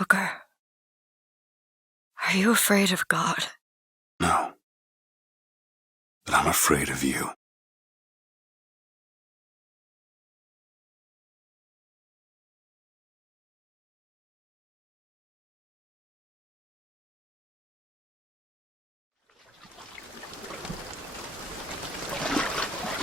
Booker, are you afraid of God? No. But I'm afraid of you.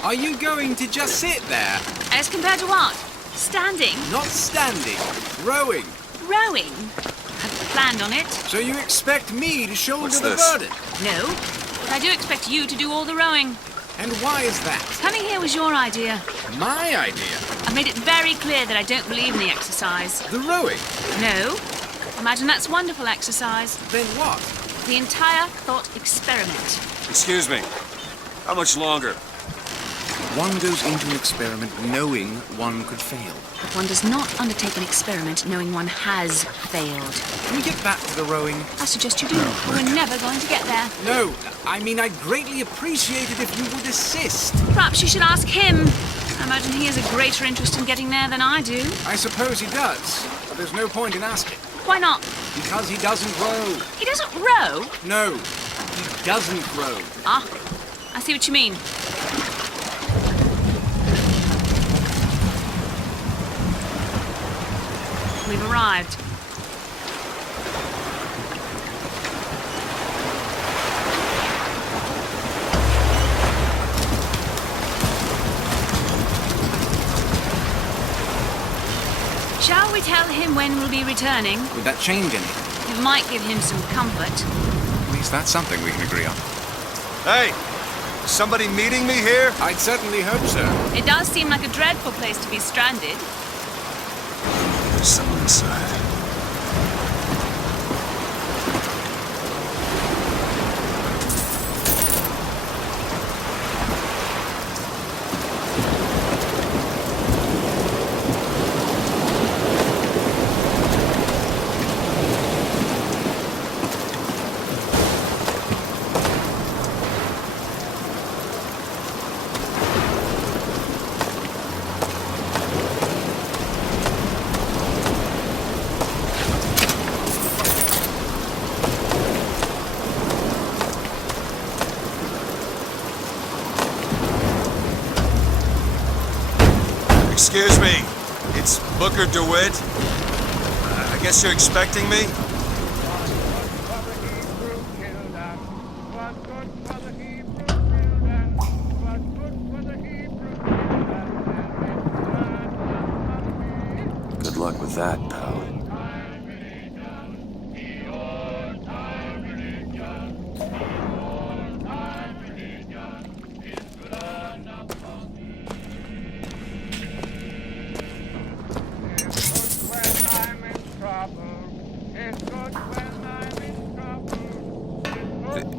Are you going to just sit there? As compared to what? Standing? Not standing. Rowing. Rowing? I've planned on it. So you expect me to shoulder What's the this? burden? No, but I do expect you to do all the rowing. And why is that? Coming here was your idea. My idea. I've made it very clear that I don't believe in the exercise. The rowing. No. Imagine that's wonderful exercise. Then what? The entire thought experiment. Excuse me. How much longer? One goes into an experiment knowing one could fail. But one does not undertake an experiment knowing one has failed. Can we get back to the rowing? I suggest you do. We're never going to get there. No, I mean I'd greatly appreciate it if you would assist. Perhaps you should ask him. I imagine he has a greater interest in getting there than I do. I suppose he does, but there's no point in asking. Why not? Because he doesn't row. He doesn't row? No, he doesn't row. Ah, I see what you mean. We've arrived. Shall we tell him when we'll be returning? Would that change anything? It might give him some comfort. At least that's something we can agree on. Hey! Is somebody meeting me here? I'd certainly hope so. It does seem like a dreadful place to be stranded. There's someone inside. Excuse me, it's Booker DeWitt. I guess you're expecting me? Good luck with that, pal.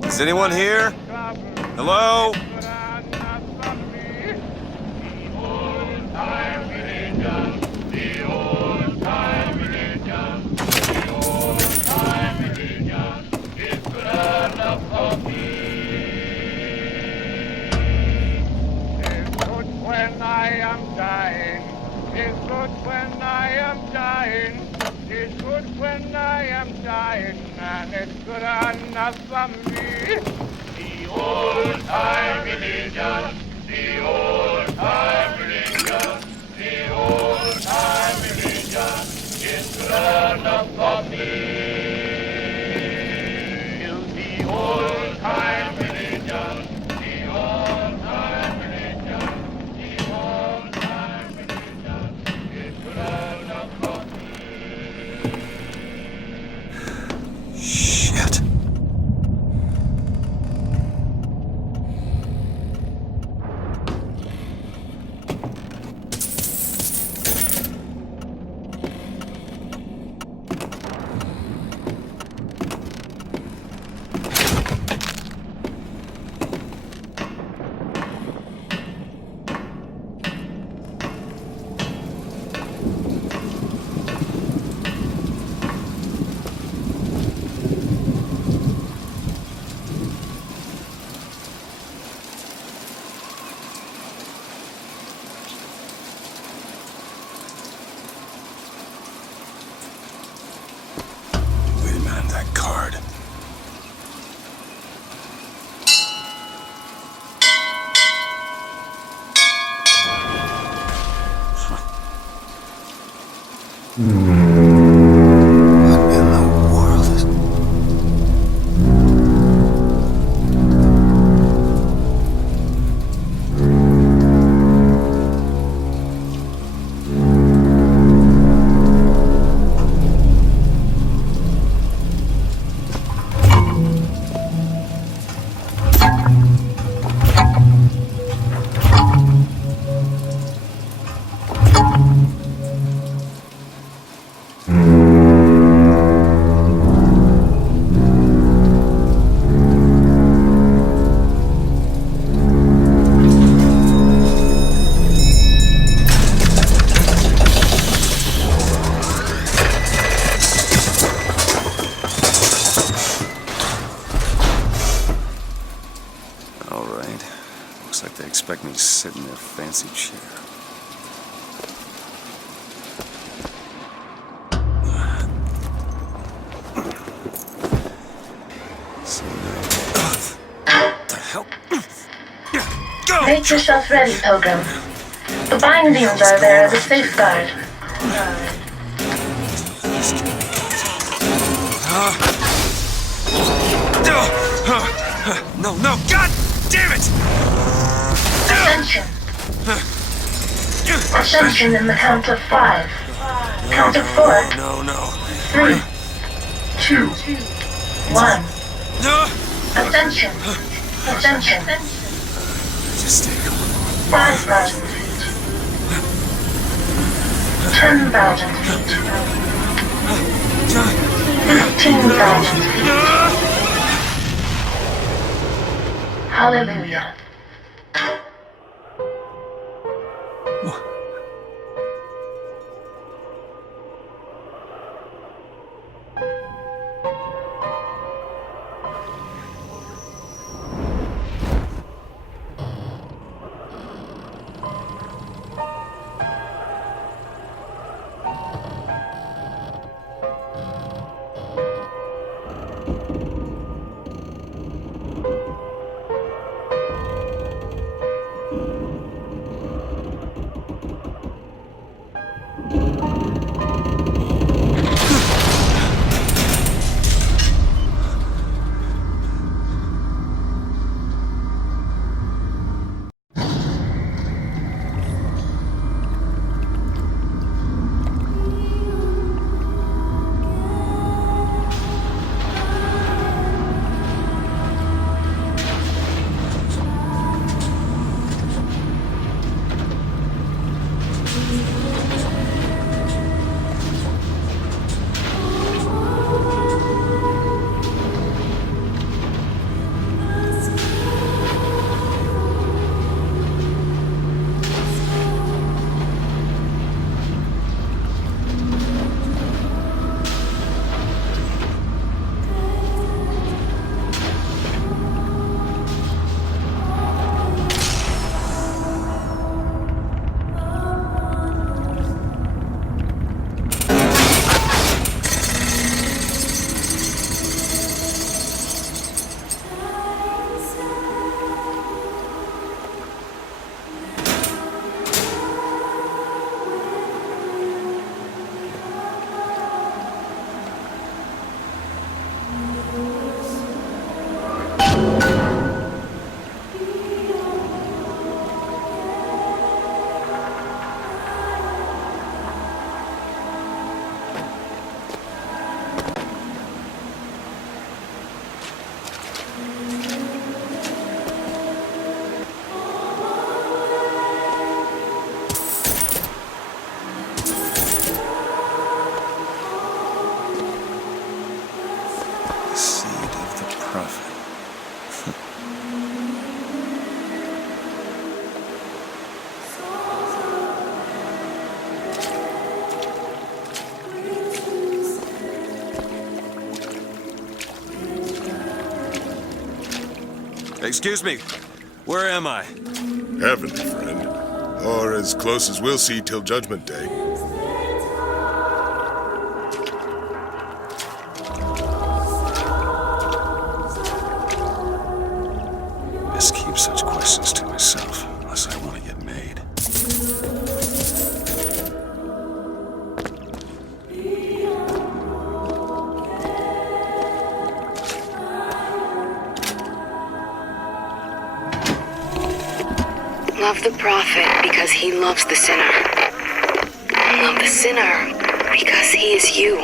Is anyone here? Hello? When I am dying, it's good when I am dying. It's good when I am dying, and it's good enough for me. The old-time religion, the old-time religion, the old-time religion is good enough for me. The old-time religion, the old-time religion, the old-time religion is good enough for me. Shit. that card. What in the world is... All right. Looks like they expect me to sit in their fancy chair. So now... What the hell? Go! Make yourself ready, Pilgrim. The bindings are there as a safeguard. No, no, God damn it! Ascension. Ascension in the count of 5. Count of 4. No. 3, 2, 1. No! Ascension. Ascension. Just stay calm. 5,000 feet. 10,000 feet. 15,000 feet. Hallelujah. Excuse me, where am I? Heaven, friend. Or as close as we'll see till Judgment Day. Love the prophet because he loves the sinner. Love the sinner because he is you.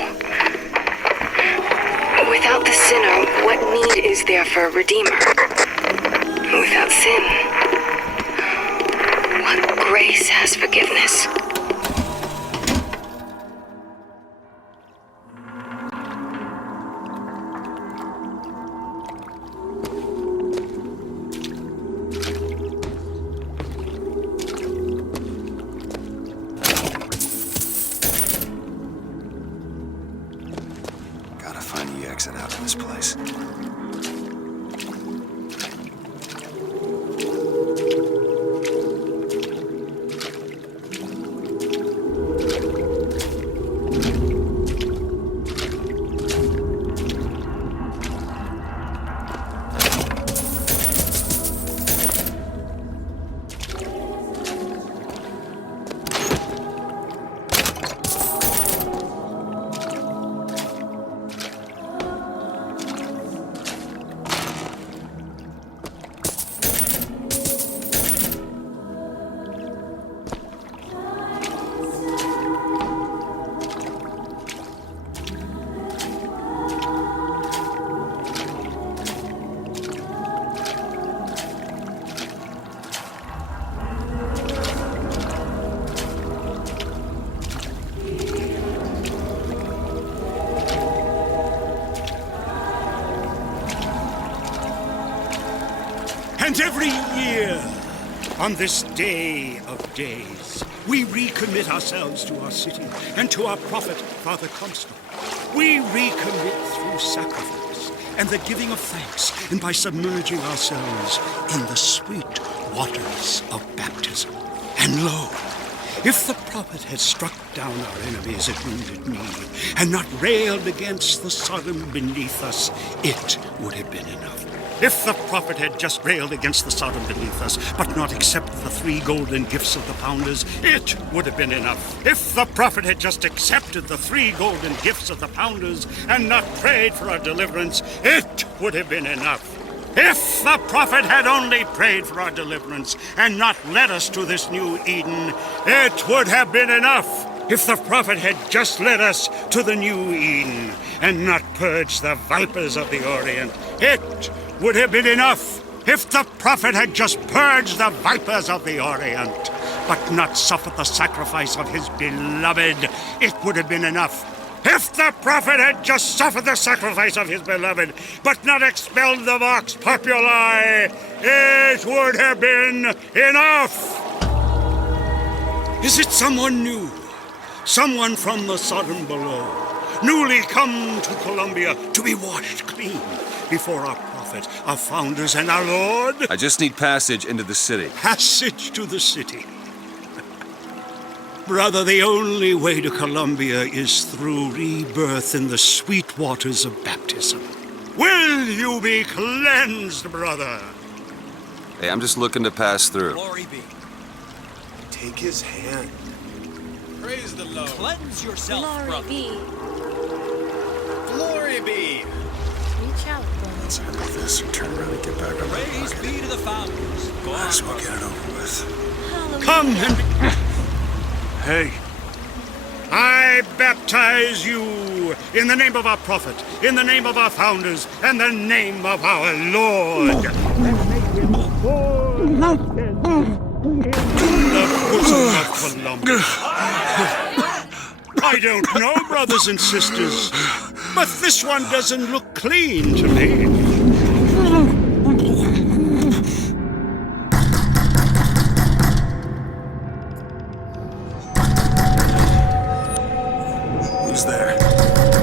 Without the sinner, what need is there for a redeemer? Without sin, what grace has forgiveness? Gotta find the exit out of this place. And every year, on this day of days, we recommit ourselves to our city and to our prophet, Father Comstock. We recommit through sacrifice and the giving of thanks, and by submerging ourselves in the sweet waters of baptism. And lo, if the prophet had struck down our enemies at wounded knee and not railed against the Sodom beneath us, it would have been enough. If the prophet had just railed against the Sodom beneath us, but not accepted the 3 golden gifts of the founders, it would have been enough. If the prophet had just accepted the 3 golden gifts of the founders and not prayed for our deliverance, it would have been enough. If the prophet had only prayed for our deliverance and not led us to this new Eden, it would have been enough. If the prophet had just led us to the new Eden and not purged the vipers of the Orient, it would have been enough. If the prophet had just purged the vipers of the Orient, but not suffered the sacrifice of his beloved, it would have been enough. If the prophet had just suffered the sacrifice of his beloved, but not expelled the vox populi, it would have been enough. Is it someone new? Someone from the Sodom below, newly come to Columbia to be washed clean before our prophet, our founders, and our Lord? I just need passage into the city. Passage to the city. Brother, the only way to Columbia is through rebirth in the sweet waters of baptism. Will you be cleansed, brother? Hey, I'm just looking to pass through. Glory be. Take his hand. Praise the Lord. Cleanse yourself, brother. be. Glory be. Reach out, brother. Let's handle this and turn around and get back on Praise be to the founders. Go Might as on, well brother. get it over with. Come and... Hey. I baptize you in the name of our prophet, in the name of our founders, and the name of our Lord. And make him born in the bosom of Columbia. I don't know, brothers and sisters, but this one doesn't look clean to me. Who's there?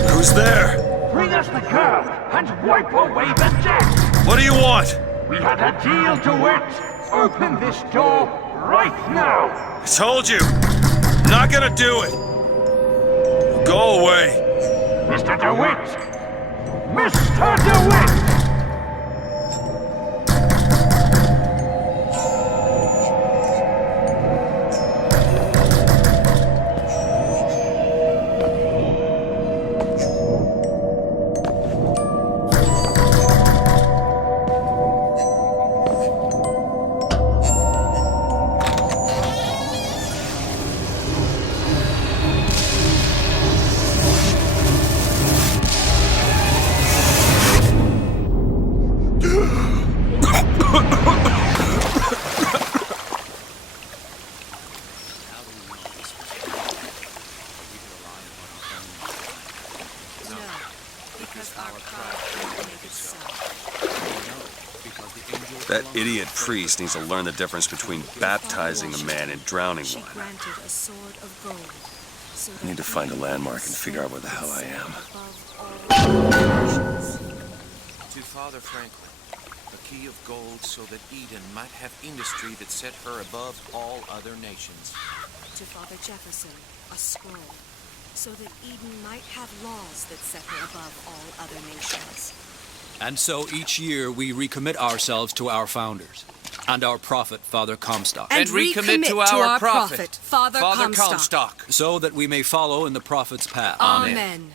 Who's there? Bring us the girl and wipe away the debt. What do you want? We had a deal to it. Open this door right now. I told you. Not gonna do it. Go away. Mr. DeWitt! Mr. DeWitt! That idiot priest needs to learn the difference between baptizing a man and drowning one. I need to find a landmark and figure out where the hell I am. To Father Franklin, a key of gold so that Eden might have industry that set her above all other nations. To Father Jefferson, a scroll, so that Eden might have laws that set her above all other nations. And so each year we recommit ourselves to our founders and our prophet, Father Comstock. And recommit to our prophet, Father Comstock. So that we may follow in the prophet's path. Amen.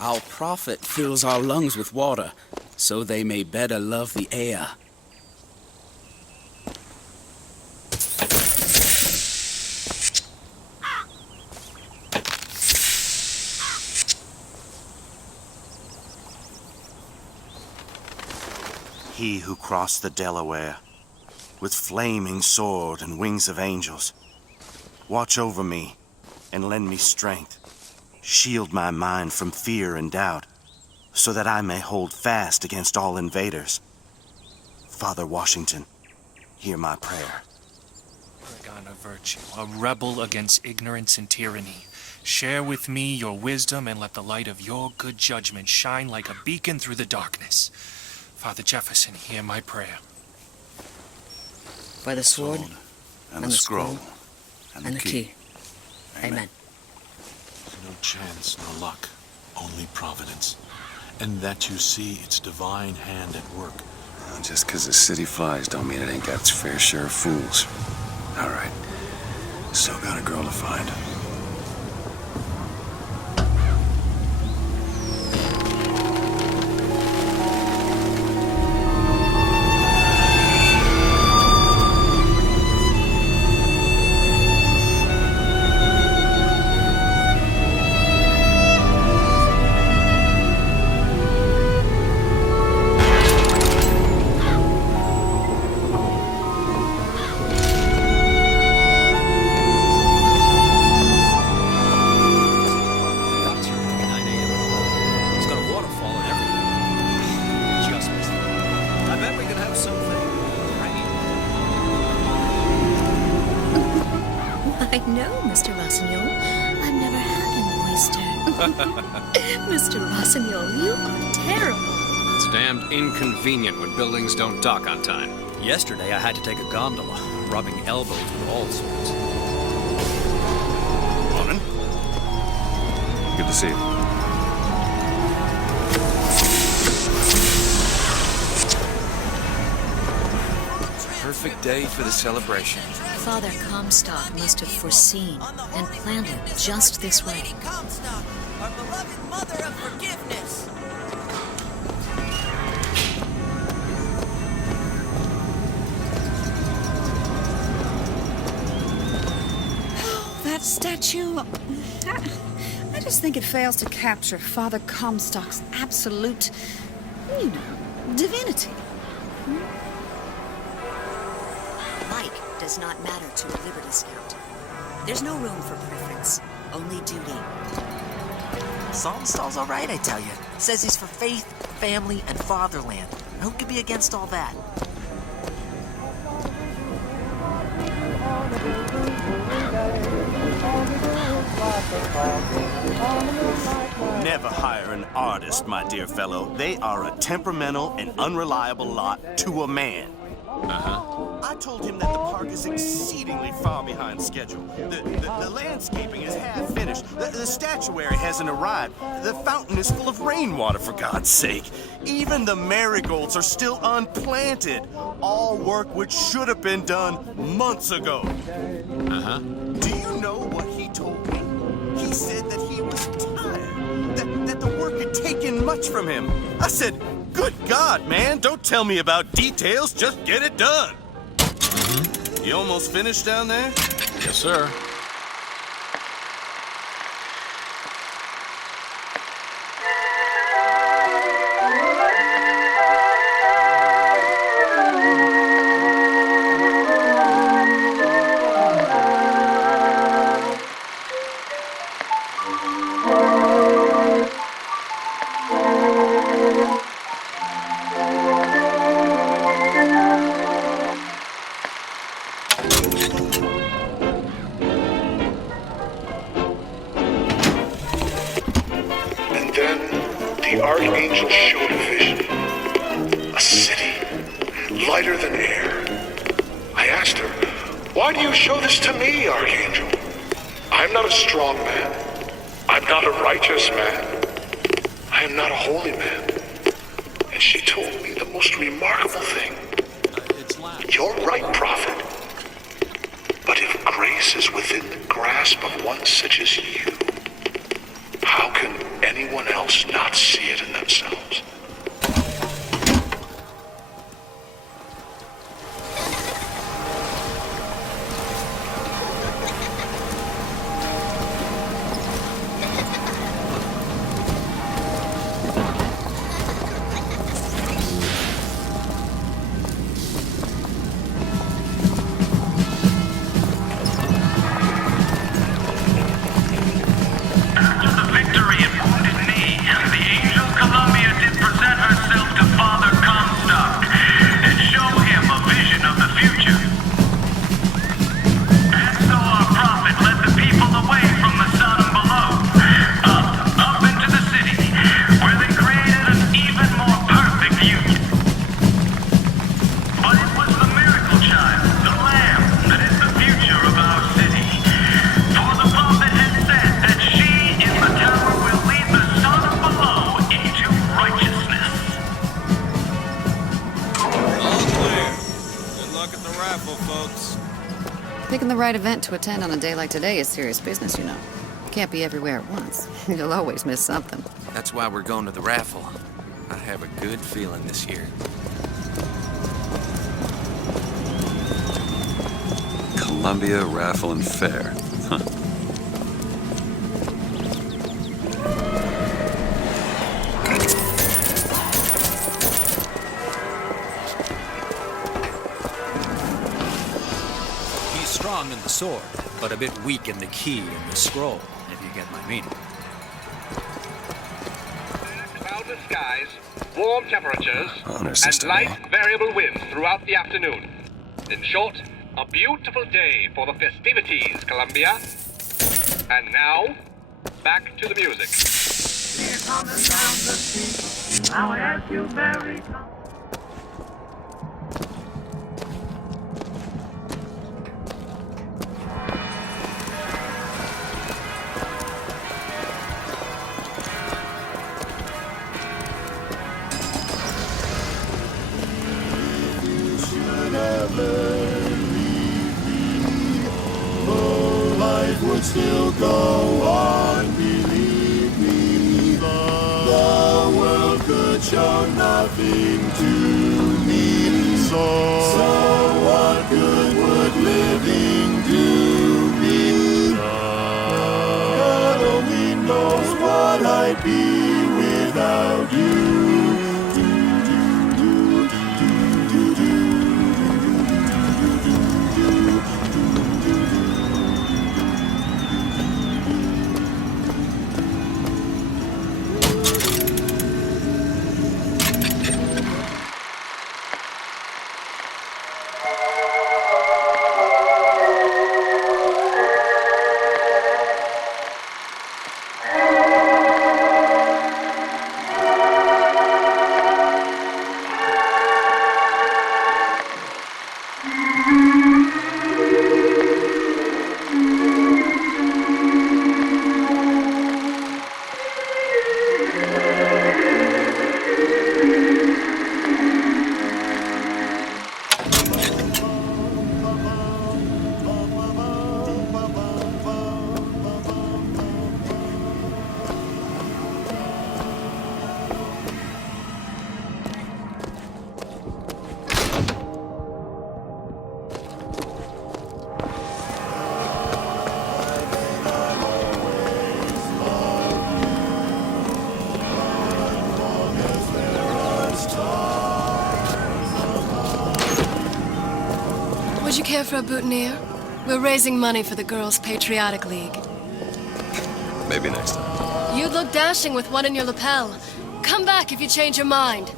Our prophet fills our lungs with water, so they may better love the air. He who crossed the Delaware, with flaming sword and wings of angels, watch over me and lend me strength. Shield my mind from fear and doubt, so that I may hold fast against all invaders. Father Washington, hear my prayer. Paragon of virtue, a rebel against ignorance and tyranny. Share with me your wisdom and let the light of your good judgment shine like a beacon through the darkness. Father Jefferson, hear my prayer. By the sword and the scroll and the key. Amen. No chance, no luck, only providence. And that you see its divine hand at work. Just because the city flies don't mean it ain't got its fair share of fools. All right. Still got a girl to find. I know, Mr. Rossignol. I've never had an oyster. Mr. Rossignol, you are terrible. It's damned inconvenient when buildings don't dock on time. Yesterday I had to take a gondola, rubbing elbows with all sorts. Morning. Good to see you. Perfect day for the celebration. Father Comstock must have foreseen and planned it just this way. Comstock, our beloved mother of forgiveness. That statue, I just think it fails to capture Father Comstock's absolute, divinity. Like does not matter to a Liberty Scout. There's no room for preference, only duty. Saltonstall's all right, I tell you. Says he's for faith, family, and fatherland. Who could be against all that? Never hire an artist, my dear fellow. They are a temperamental and unreliable lot to a man. I told him that the park is exceedingly far behind schedule. The landscaping is half finished. The statuary hasn't arrived. The fountain is full of rainwater, for God's sake. Even the marigolds are still unplanted. All work which should have been done months ago. Do you know what he told me? He said that he was tired, that the work had taken much from him. I said, good God, man, don't tell me about details, just get it done. You almost finished down there? Yes, sir. the Archangel showed a vision. A city, lighter than air. I asked her, "Why do you show this to me, Archangel? I'm not a strong man. I'm not a righteous man. I am not a holy man." And she told me the most remarkable thing. You're right, Prophet. But if grace is within the grasp of one such as you, how can anyone else not see it in themselves? Picking the right event to attend on a day like today is serious business, you know. Can't be everywhere at once. You'll always miss something. That's why we're going to the raffle. I have a good feeling this year. Columbia Raffle and Fair. Huh. He's strong in the sword, but a bit weak in the key and the scroll, if you get my meaning. Cloudless skies, warm temperatures, Honor and system, light variable winds throughout the afternoon. In short, a beautiful day for the festivities, Columbia. And now, back to the music. Here come the sounds of sea. I'll ask you very would still go on, believe me. The world could show nothing to me. So what good would living do me? God only knows what I'd be without you. Would you care for a boutonniere? We're raising money for the Girls' Patriotic League. Maybe next time. You'd look dashing with one in your lapel. Come back if you change your mind.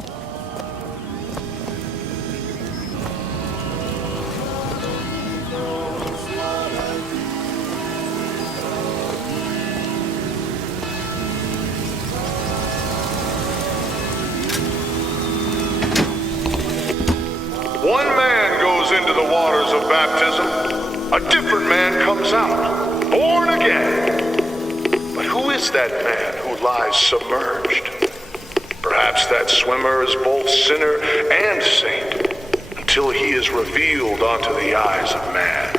one man goes into the waters of baptism, a different man comes out, born again. But who is that man who lies submerged? Perhaps that swimmer is both sinner and saint, until he is revealed unto the eyes of man.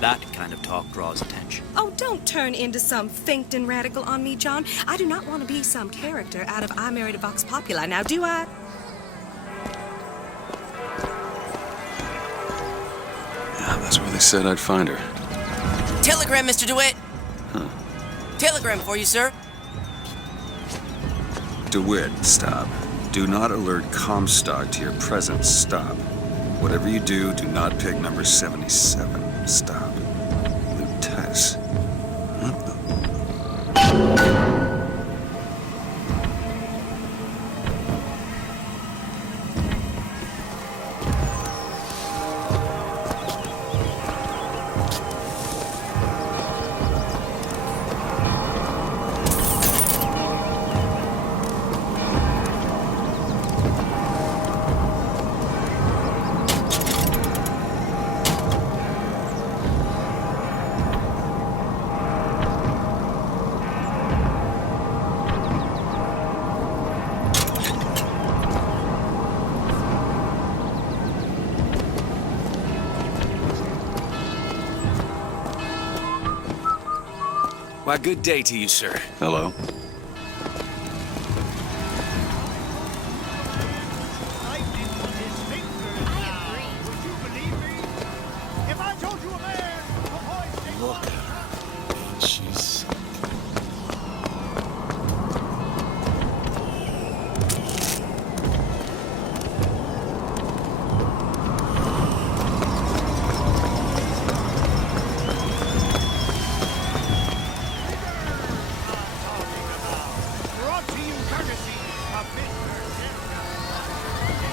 That kind of talk draws attention. Oh, don't turn into some Finkton radical on me, John. I do not want to be some character out of I Married a Vox Populi, now do I? Yeah, that's where they said I'd find her. Telegram, Mr. DeWitt. Huh. Telegram for you, sir. DeWitt, stop. Do not alert Comstock to your presence. Stop. Whatever you do, do not pick number 77. Stop. Lutess. What the... Why, good day to you, sir. Hello. Look at her. Ain't she sick?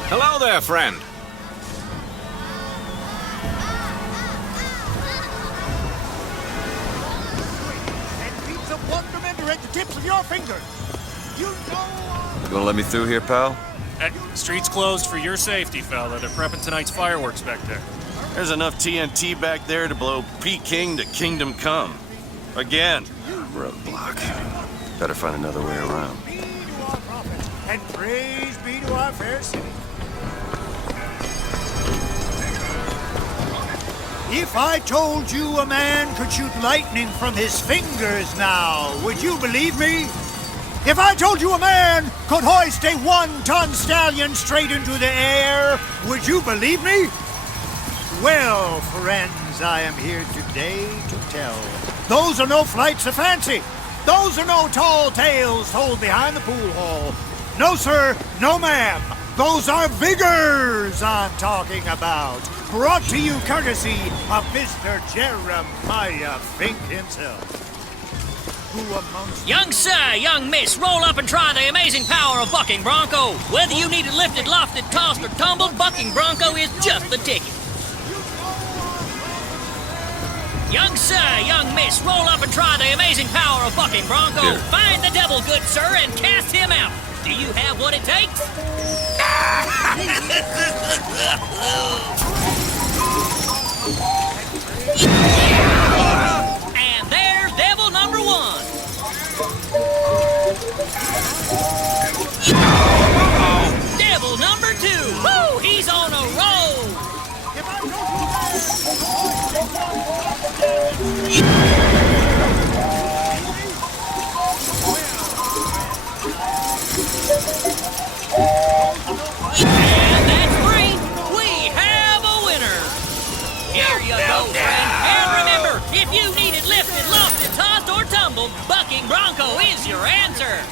Hello there, friend. And beats of wonderment are at the tips of your fingers. You know... You gonna let me through here, pal? Street's closed for your safety, fella. They're prepping tonight's fireworks back there. There's enough TNT back there to blow Peking to Kingdom Come. Again. Roadblock. Better find another way around. And praise be to our fair city. If I told you a man could shoot lightning from his fingers now, would you believe me? If I told you a man could hoist a 1-ton stallion straight into the air, would you believe me? Well, friends, I am here today to tell. Those are no flights of fancy. Those are no tall tales told behind the pool hall. No, sir, no, ma'am. Those are vigors I'm talking about. Brought to you courtesy of Mr. Jeremiah Fink himself. Who amongst Young sir, young miss, roll up and try the amazing power of Bucking Bronco. Whether you need it lifted, lofted, tossed, or tumbled, Bucking Bronco is just the ticket. Young sir, young miss, roll up and try the amazing power of Bucking Bronco. Here. Find the devil, good sir, and cast him out. Do you have what it takes? And there's devil number 1. Devil number 2. Woo, he's on a roll. And that's 3. We have a winner. Here you go, friend. And remember, if you need it lifted, lofted, tossed, or tumbled, Bucking Bronco is your answer.